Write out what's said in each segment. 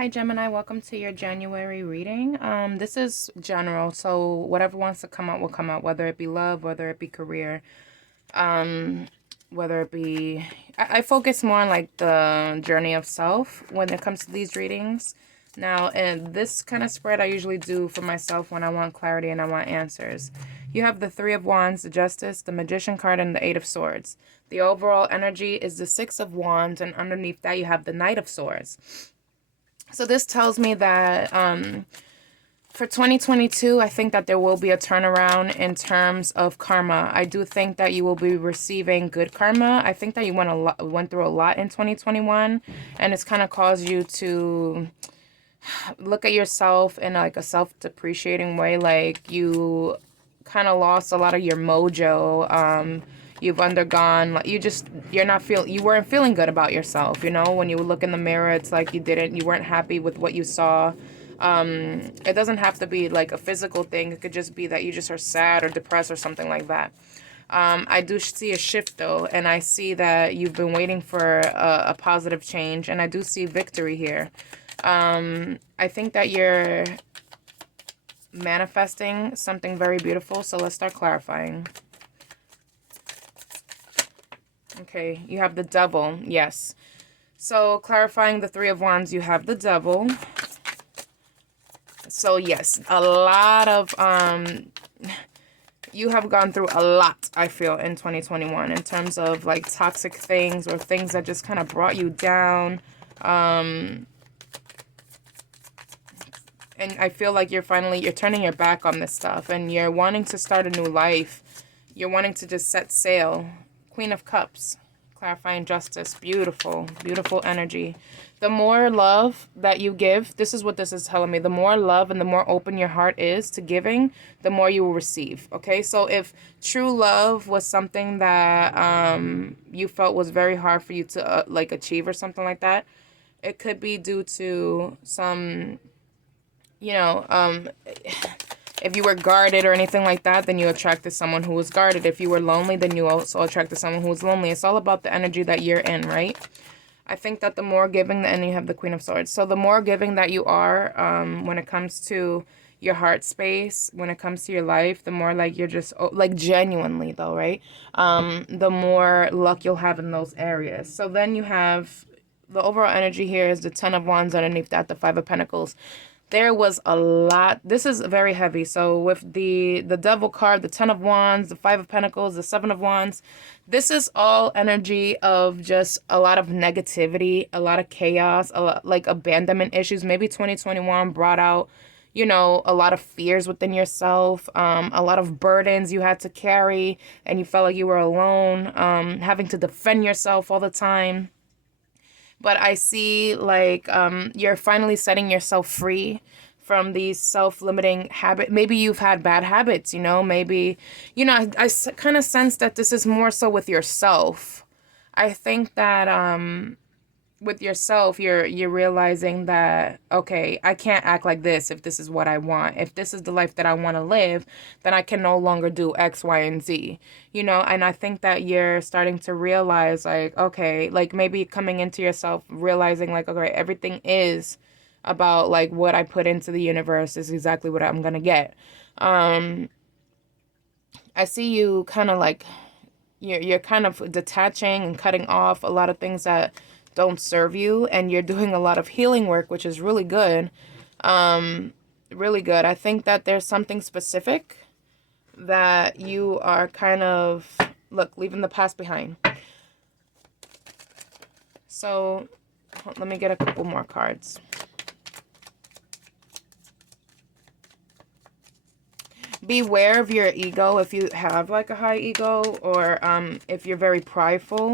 Hi Gemini, welcome to your January reading. This is general, so whatever wants to come out will come out, whether it be love, whether it be career, um, whether it be... I focus more on like the journey of self when it comes to these readings. Now, in this kind of spread I usually do for myself when I want clarity and I want answers. You have the Three of Wands, the Justice, the Magician card, and the Eight of Swords. The overall energy is the Six of Wands, and underneath that you have the Knight of Swords. So this tells me that for 2022, I think that there will be a turnaround in terms of karma. I do think that you will be receiving good karma. I think that you went through a lot in 2021, and it's kind of caused you to look at yourself in like a self-depreciating way. Like you kind of lost a lot of your mojo. You've undergone, you weren't feeling good about yourself, when you look in the mirror. It's like you weren't happy with what you saw. It doesn't have to be like a physical thing. It could just be that you just are sad or depressed or something like that. I do see a shift though, and I see that you've been waiting for a positive change, and I do see victory here. I think that you're manifesting something very beautiful, so let's start clarifying. Okay, you have the Devil. Yes. So clarifying the Three of Wands, you have the Devil. So yes, a lot of you have gone through a lot, I feel, in 2021 in terms of like toxic things or things that just kind of brought you down. And I feel like you're turning your back on this stuff and you're wanting to start a new life. You're wanting to just set sail. Queen of Cups, clarifying justice. Beautiful, beautiful energy. The more love that you give, this is what this is telling me. The more love and the more open your heart is to giving, the more you will receive. Okay, so if true love was something that you felt was very hard for you to like achieve or something like that, it could be due to some, if you were guarded or anything like that, then you attracted someone who was guarded. If you were lonely, then you also attracted someone who was lonely. It's all about the energy that you're in, right? I think that the more giving, and you have the Queen of Swords. So the more giving that you are, when it comes to your heart space, when it comes to your life, the more like you're just like genuinely though, right? The more luck you'll have in those areas. So then you have the overall energy here is the Ten of Wands, underneath that the Five of Pentacles. There was a lot. This is very heavy. So with the Devil card, the Ten of Wands, the Five of Pentacles, the Seven of Wands, this is all energy of just a lot of negativity, a lot of chaos, a lot, like abandonment issues. Maybe 2021 brought out, a lot of fears within yourself, a lot of burdens you had to carry, and you felt like you were alone, having to defend yourself all the time. But I see like you're finally setting yourself free from these self-limiting habits. Maybe you've had bad habits, maybe, I kind of sense that this is more so with yourself. I think that with yourself, you're realizing that, okay, I can't act like this if this is what I want. If this is the life that I want to live, then I can no longer do X, Y, and Z, and I think that you're starting to realize like, okay, like maybe coming into yourself, realizing like, okay, everything is about like what I put into the universe is exactly what I'm going to get. I see you kind of like, you're kind of detaching and cutting off a lot of things that don't serve you, and you're doing a lot of healing work, which is really good. Really good. I think that there's something specific that you are kind of, leaving the past behind. So let me get a couple more cards. Beware of your ego if you have like a high ego, or if you're very prideful.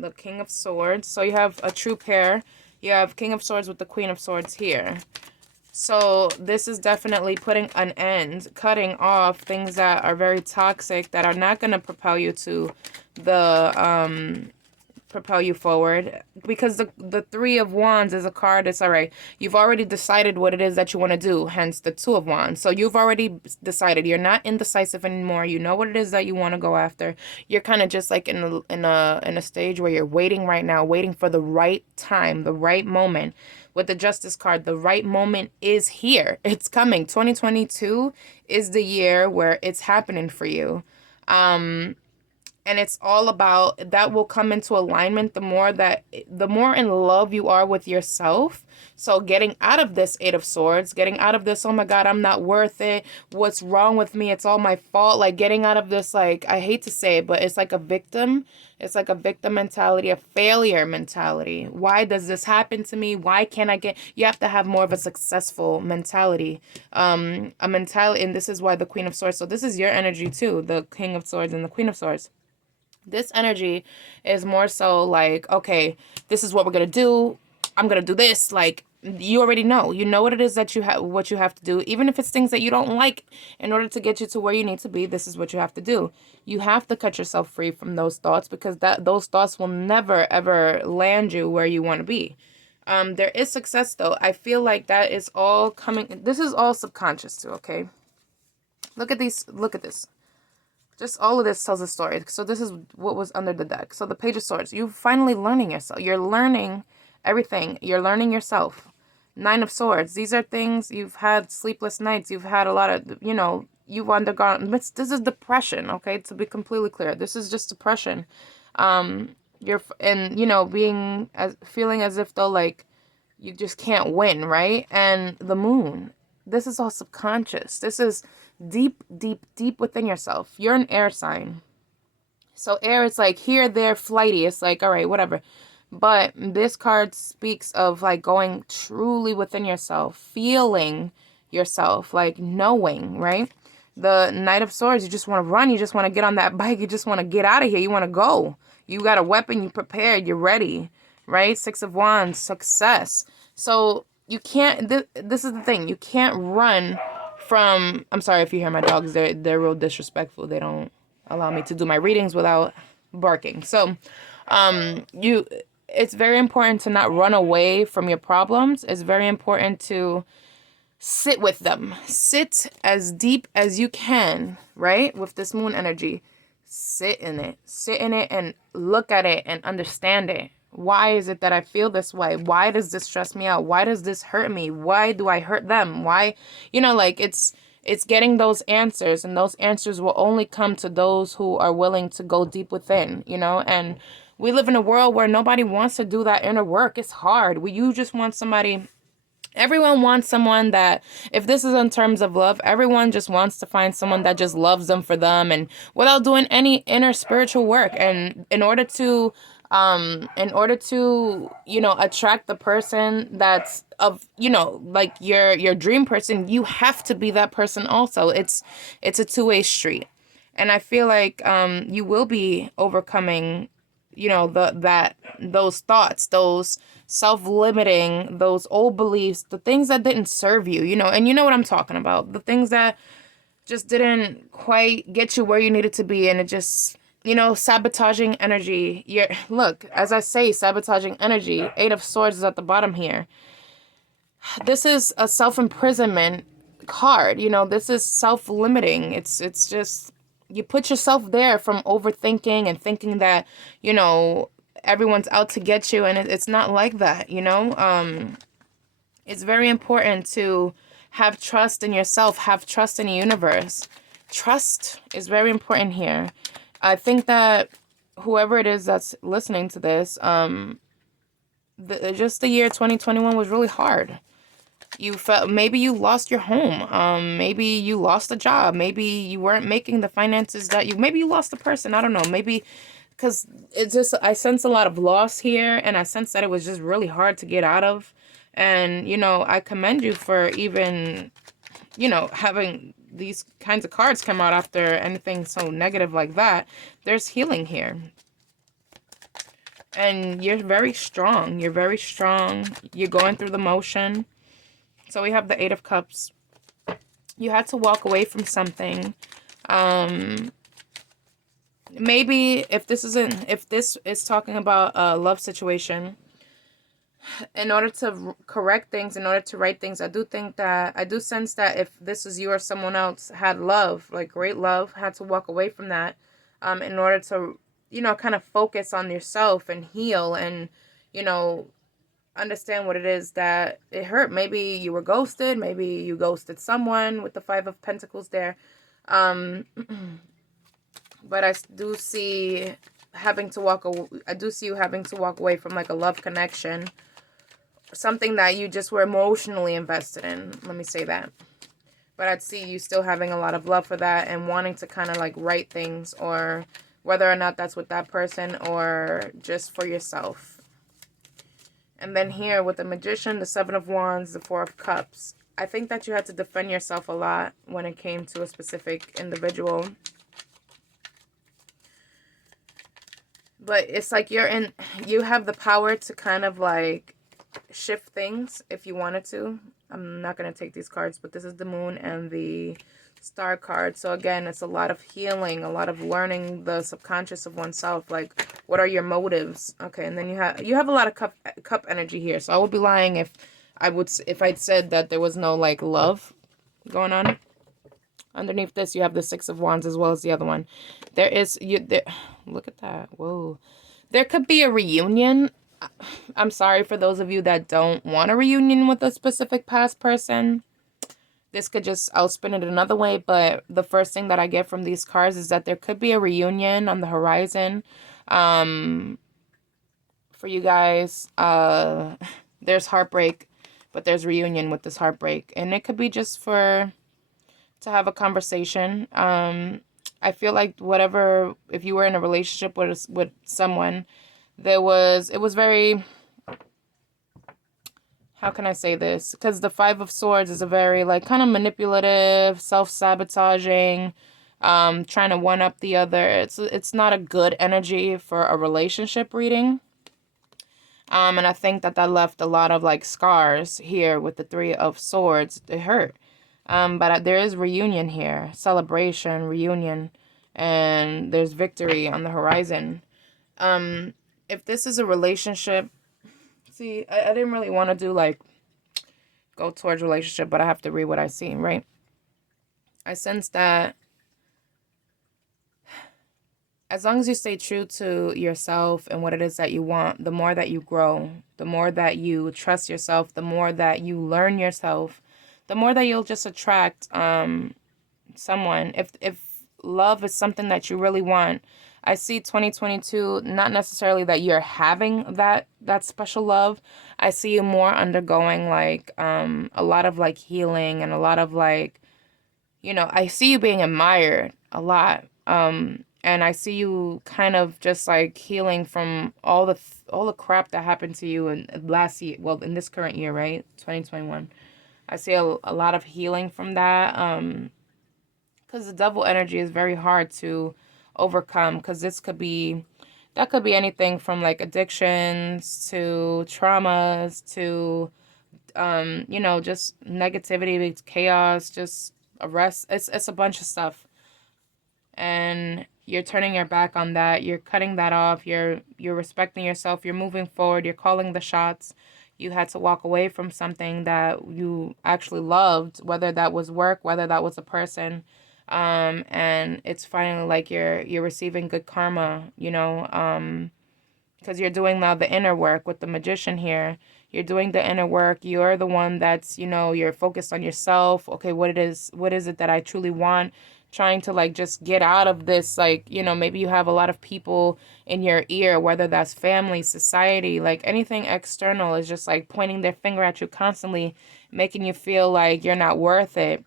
The King of Swords. So you have a true pair. You have King of Swords with the Queen of Swords here. So this is definitely putting an end, cutting off things that are very toxic, that are not going to propel you to the propel you forward, because the Three of Wands is a card. It's all right. You've already decided what it is that you want to do, hence the Two of Wands. So you've already decided. You're not indecisive anymore. You know what it is that you want to go after. You're kind of just like in a stage where you're waiting right now, waiting for the right time, the right moment. With the Justice card, the right moment is here. It's coming. 2022 is the year where it's happening for you. And it's all about that will come into alignment the more in love you are with yourself. So getting out of this Eight of Swords, getting out of this, oh my God, I'm not worth it. What's wrong with me? It's all my fault. Like getting out of this, like, I hate to say it, but it's like a victim. It's like a victim mentality, a failure mentality. Why does this happen to me? Why can't I you have to have more of a successful mentality. A mentality, and this is why the Queen of Swords. So this is your energy too, the King of Swords and the Queen of Swords. This energy is more so like, okay, this is what we're going to do. I'm going to do this. Like, you already know. You know what it is that what you have to do. Even if it's things that you don't like, in order to get you to where you need to be, this is what you have to do. You have to cut yourself free from those thoughts, because those thoughts will never, ever land you where you want to be. There is success, though. I feel like that is all coming. This is all subconscious, too, okay? Look at these. Look at this. Just all of this tells a story. So this is what was under the deck. So the Page of Swords. You're finally learning yourself. You're learning everything. You're learning yourself. Nine of Swords. These are things you've had sleepless nights. You've had a lot of, you've undergone. This is depression, okay? To be completely clear. This is just depression. Feeling as if though, like, you just can't win, right? And the Moon. This is all subconscious. This is deep, deep, deep within yourself. You're an air sign. So air, it's like here, there, flighty. It's like, all right, whatever. But this card speaks of like going truly within yourself, feeling yourself, like knowing, right? The Knight of Swords, you just want to run. You just want to get on that bike. You just want to get out of here. You want to go. You got a weapon. You prepared. You're ready, right? Six of Wands, success. So you can't, this is the thing. You can't run from, I'm sorry if you hear my dogs. They're real disrespectful. They don't allow me to do my readings without barking. So it's very important to not run away from your problems. It's very important to sit with them. Sit as deep as you can, right? With this Moon energy. Sit in it. Sit in it and look at it and understand it. Why is it that I feel this way? Why does this stress me out? Why does this hurt me? Why do I hurt them? Why, like it's getting those answers, and those answers will only come to those who are willing to go deep within, and we live in a world where nobody wants to do that inner work. It's hard. You just want somebody. Everyone wants someone that, if this is in terms of love, everyone just wants to find someone that just loves them for them and without doing any inner spiritual work. And in order to attract the person that's like your dream person, you have to be that person also. It's a two-way street. And I feel like you will be overcoming those thoughts, those self-limiting, those old beliefs, the things that didn't serve you, and you know what I'm talking about, the things that just didn't quite get you where you needed to be, and it just, sabotaging energy. Look, as I say, sabotaging energy. Eight of Swords is at the bottom here. This is a self-imprisonment card, this is self-limiting. It's just, you put yourself there from overthinking and thinking that, everyone's out to get you, and it's not like that, It's very important to have trust in yourself, have trust in the universe. Trust is very important here. I think that whoever it is that's listening to this, just the year 2021 was really hard. You felt, maybe you lost your home. Maybe you lost a job. Maybe you weren't making the finances maybe you lost a person. I don't know. Maybe, because it's just, I sense a lot of loss here, and I sense that it was just really hard to get out of. And, I commend you for even, having these kinds of cards come out after anything so negative like that. There's healing here. And you're very strong. You're very strong. You're going through the motion. So we have the Eight of Cups. You had to walk away from something. maybe if this is talking about a love situation, in order to correct things, in order to right things, I do sense that if this is you or someone else had love, like great love, had to walk away from that, in order to, kind of focus on yourself and heal and, you know, understand what it is that it hurt. Maybe you were ghosted, maybe you ghosted someone with the Five of Pentacles there. Um, but I do see I do see you having to walk away from like a love connection, something that you just were emotionally invested in. Let me say that. But I'd see you still having a lot of love for that and wanting to kind of like right things, or whether or not that's with that person or just for yourself. And then here with the Magician, the Seven of Wands, the Four of Cups, I think that you had to defend yourself a lot when it came to a specific individual. But it's like you have the power to kind of like shift things if you wanted to. I'm not going to take these cards, but this is the Moon and the Star card. So again, it's a lot of healing, a lot of learning the subconscious of oneself. Like, what are your motives? Okay, and then you have a lot of cup energy here. So I would be lying if I'd said that there was no like love going on. Underneath this, you have the Six of Wands as well as the other one. Look at that. Whoa. There could be a reunion. I'm sorry for those of you that don't want a reunion with a specific past person. This could just, I'll spin it another way, but the first thing that I get from these cards is that there could be a reunion on the horizon. For you guys, there's heartbreak, but there's reunion with this heartbreak. And it could be just to have a conversation. I feel like if you were in a relationship with someone, it was very, how can I say this? Because the Five of Swords is a very like kind of manipulative, self-sabotaging, trying to one up the other. It's not a good energy for a relationship reading. And I think that left a lot of like scars here with the Three of Swords. It hurt. But there is reunion here, celebration, reunion, and there's victory on the horizon. If this is a relationship, see, I didn't really want to do like go towards relationship, but I have to read what I see, right? I sense that as long as you stay true to yourself and what it is that you want, the more that you grow, the more that you trust yourself, the more that you learn yourself, the more that you'll just attract someone. If love is something that you really want, I see 2022, not necessarily that you're having that special love. I see you more undergoing like a lot of like healing and a lot of like, I see you being admired a lot. And I see you kind of just like healing from all the crap that happened to you in last year, well, in this current year, right? 2021. I see a lot of healing from that. Because the devil energy is very hard to overcome, because that could be anything from like addictions to traumas to just negativity, chaos, just arrest. It's a bunch of stuff, and you're turning your back on that. You're cutting that off. You're respecting yourself. You're moving forward. You're calling the shots. You had to walk away from something that you actually loved, whether that was work, whether that was a person. And it's finally like you're receiving good karma, because you're doing now the inner work with the Magician here. You're doing the inner work. You're the one that's, you're focused on yourself. Okay, what is it that I truly want? Trying to like just get out of this, like, maybe you have a lot of people in your ear, whether that's family, society, like anything external is just like pointing their finger at you constantly, making you feel like you're not worth it.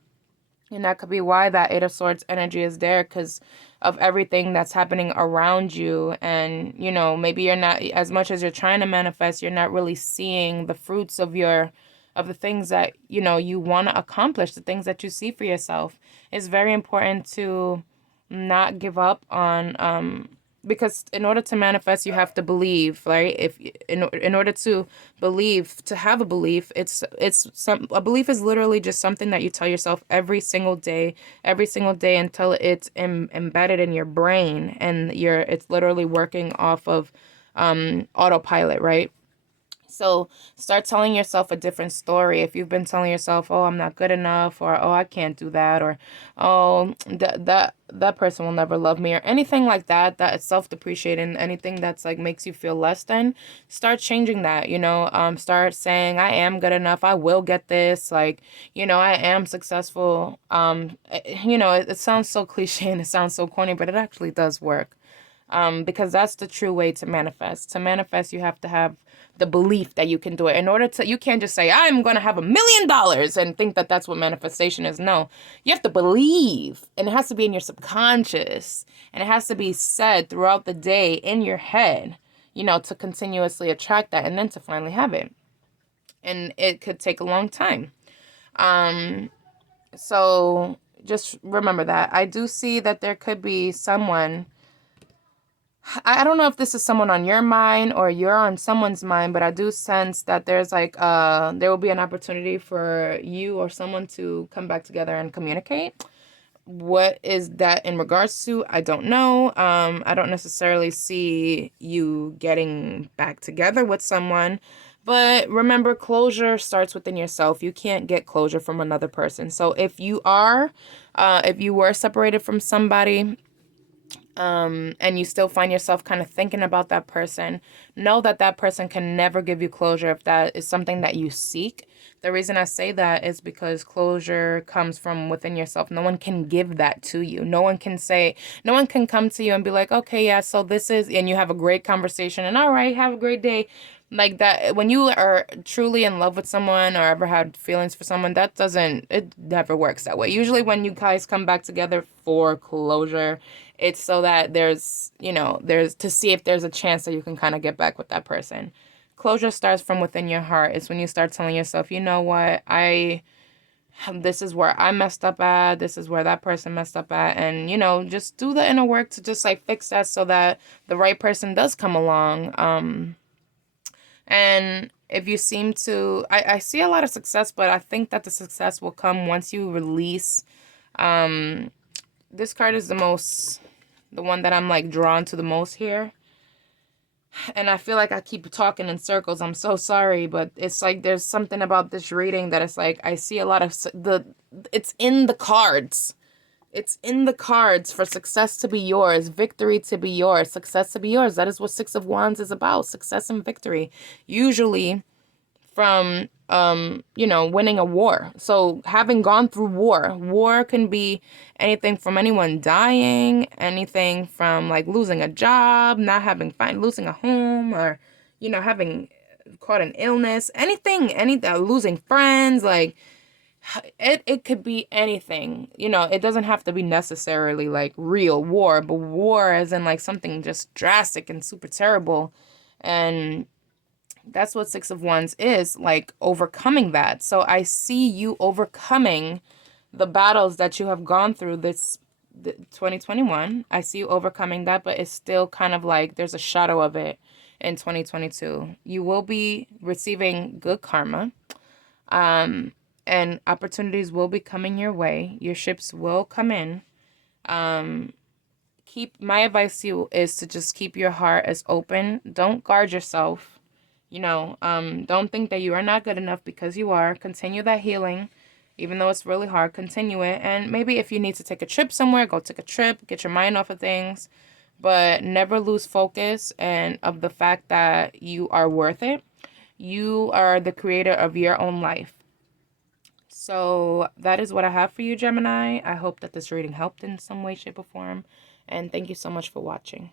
And that could be why that Eight of Swords energy is there, because of everything that's happening around you. And, maybe you're not, as much as you're trying to manifest, you're not really seeing the fruits of the things that, you want to accomplish, the things that you see for yourself. It's very important to not give up on because in order to manifest, you have to believe, right? If in order to believe, to have a belief, a belief is literally just something that you tell yourself every single day until it's embedded in your brain, and it's literally working off of autopilot, right? So start telling yourself a different story. If you've been telling yourself, "Oh, I'm not good enough," or "Oh, I can't do that," or "Oh, that person will never love me," or anything like that, that is self-depreciating, anything that's like makes you feel less than, start changing that. Start saying, "I am good enough. I will get this." Like, I am successful. It sounds so cliche and it sounds so corny, but it actually does work. Because that's the true way to manifest. To manifest, you have to have the belief that you can do it. You can't just say, "I'm going to have $1 million," and think that that's what manifestation is. No, you have to believe, and it has to be in your subconscious, and it has to be said throughout the day in your head, to continuously attract that and then to finally have it. And it could take a long time. So just remember that. I do see that there could be someone. I don't know if this is someone on your mind or you're on someone's mind, but I do sense that there will be an opportunity for you or someone to come back together and communicate. What is that in regards to? I don't know. I don't necessarily see you getting back together with someone, but remember, closure starts within yourself. You can't get closure from another person. So if you were separated from somebody, and you still find yourself kind of thinking about that person, know that that person can never give you closure if that is something that you seek. The reason I say that is because closure comes from within yourself. No one can give that to you. No one can come to you and be like, "Okay, yeah, so this is," and you have a great conversation and, "All right, have a great day." Like that, when you are truly in love with someone or ever had feelings for someone, it never works that way. Usually when you guys come back together for closure, it's so that there's to see if there's a chance that you can kind of get back with that person. Closure starts from within your heart. It's when you start telling yourself, "You know what, this is where I messed up at, this is where that person messed up at," and just do the inner work to just like fix that so that the right person does come along. And if you seem to, I see a lot of success, but I think that the success will come once you release. This card is the one that I'm like drawn to the most here. And I feel like I keep talking in circles. I'm so sorry, but it's like there's something about this reading that it's like I see a lot of it's in the cards. It's in the cards for success to be yours, victory to be yours, success to be yours. That is what Six of Wands is about, success and victory. Usually from winning a war. So having gone through war can be anything from anyone dying, anything from like losing a job, not having losing a home, or having caught an illness, losing friends, like it could be anything. It doesn't have to be necessarily like real war, but war as in like something just drastic and super terrible. And that's what Six of Wands is, like overcoming that. So I see you overcoming the battles that you have gone through this 2021. I see you overcoming that, but it's still kind of like there's a shadow of it in 2022. You will be receiving good karma. And opportunities will be coming your way. Your ships will come in. My advice to you is to just keep your heart as open. Don't guard yourself. Don't think that you are not good enough, because you are. Continue that healing, even though it's really hard. Continue it. And maybe if you need to take a trip somewhere, go take a trip, get your mind off of things, but never lose focus and of the fact that you are worth it. You are the creator of your own life. So that is what I have for you, Gemini. I hope that this reading helped in some way, shape, or form. And thank you so much for watching.